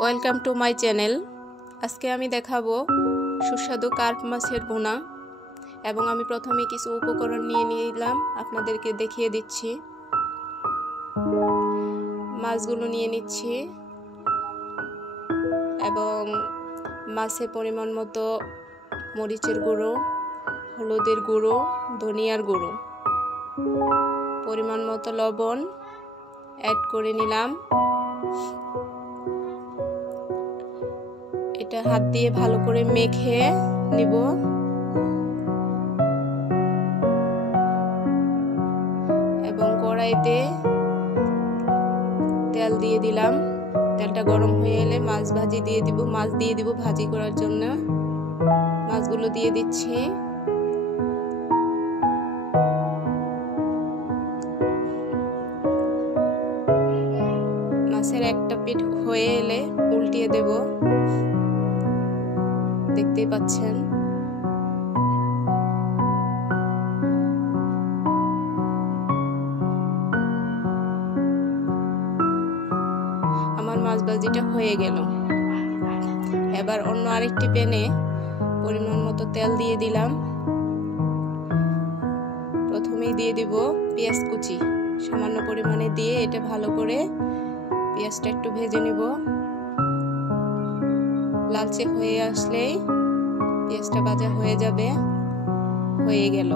Welcome to my channel. আজকে আমি দেখাবো সুস্বাদু কার্প মাছের ভুনা এবং আমি প্রথমে কিছু উপকরণ নিয়ে নিলাম, আপনাদেরকে দেখিয়ে দিচ্ছি। মাছগুলো নিয়ে নিচ্ছি এবং মাছে পরিমাণ মতো মরিচের গুঁড়ো, হলুদের গুঁড়ো, ধনিয়ার গুঁড়ো, পরিমাণ মতো লবণ অ্যাড করে নিলাম। এটা হাত দিয়ে ভালো করে মেখে নিব। এবং কড়াইতে তেল দিয়ে দিলাম। তেলটা গরম হয়ে এলে মাছ দিয়ে দিব ভাজি করার জন্য। মাছগুলো দিয়ে দিচ্ছি। মাছের একটা পিঠ হয়ে এলে উল্টিয়ে দেব, দেখতেই পাচ্ছেন। আমার মাছ ভাজিটা হয়ে গেল। এবার অন্য আরেকটি প্যানে পরিমাণ মতো তেল দিয়ে দিলাম। প্রথমেই দিয়ে দিব পেঁয়াজ কুচি, সামান্য পরিমাণে দিয়ে এটা ভালো করে পেঁয়াজটা একটু ভেজে নিব। লালচে হয়ে আসলেই পেঁয়াজটা ভাজা হয়ে যাবে। হয়ে গেল।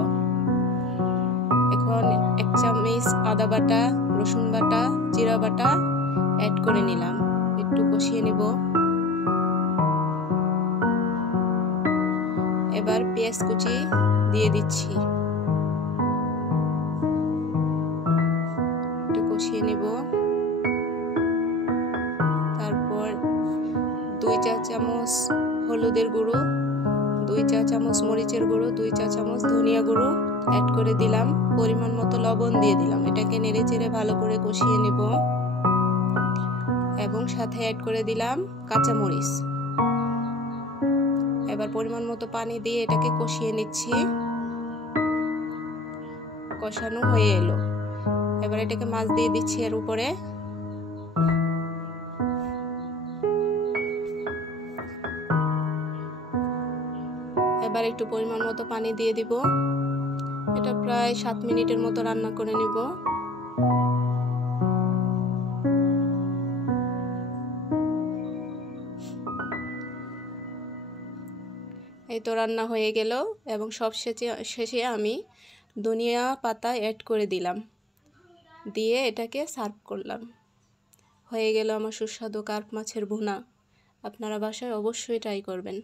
এখন 1 চামচ আদা বাটা, রসুন বাটা, জিরা বাটা অ্যাড করে নিলাম। একটু কষিয়ে নিব। এবার পেঁয়াজ কুচি দিয়ে দিচ্ছি, একটু কষিয়ে নিব। তারপর 2 চা চামচ হলুদের গুঁড়ো, 2 চা চামচ মরিচের গুঁড়ো, 2 চা চামচ ধনিয়া গুঁড়ো অ্যাড করে দিলাম। পরিমাণ মতো লবণ দিয়ে দিলাম। এটাকে নেড়ে চেড়ে ভালো করে কষিয়ে নেব এবং সাথে অ্যাড করে দিলাম কাঁচামরিচ। এবার পরিমাণ মতো পানি দিয়ে এটাকে কষিয়ে নিচ্ছি। কষানো হয়ে এলো। এবার এটাকে মাছ দিয়ে দিচ্ছি এর উপরে। এবার একটু পরিমাণ মতো পানি দিয়ে দিব। এটা প্রায় 7 মিনিটের মতো রান্না করে নিব। এই তো রান্না হয়ে গেল এবং সব শেষে আমি ধনিয়া পাতা অ্যাড করে দিলাম, দিয়ে এটাকে সার্ভ করলাম। হয়ে গেল আমার সুস্বাদু কার্প মাছের ভুনা। আপনারা বাসায় অবশ্যই ট্রাই করবেন।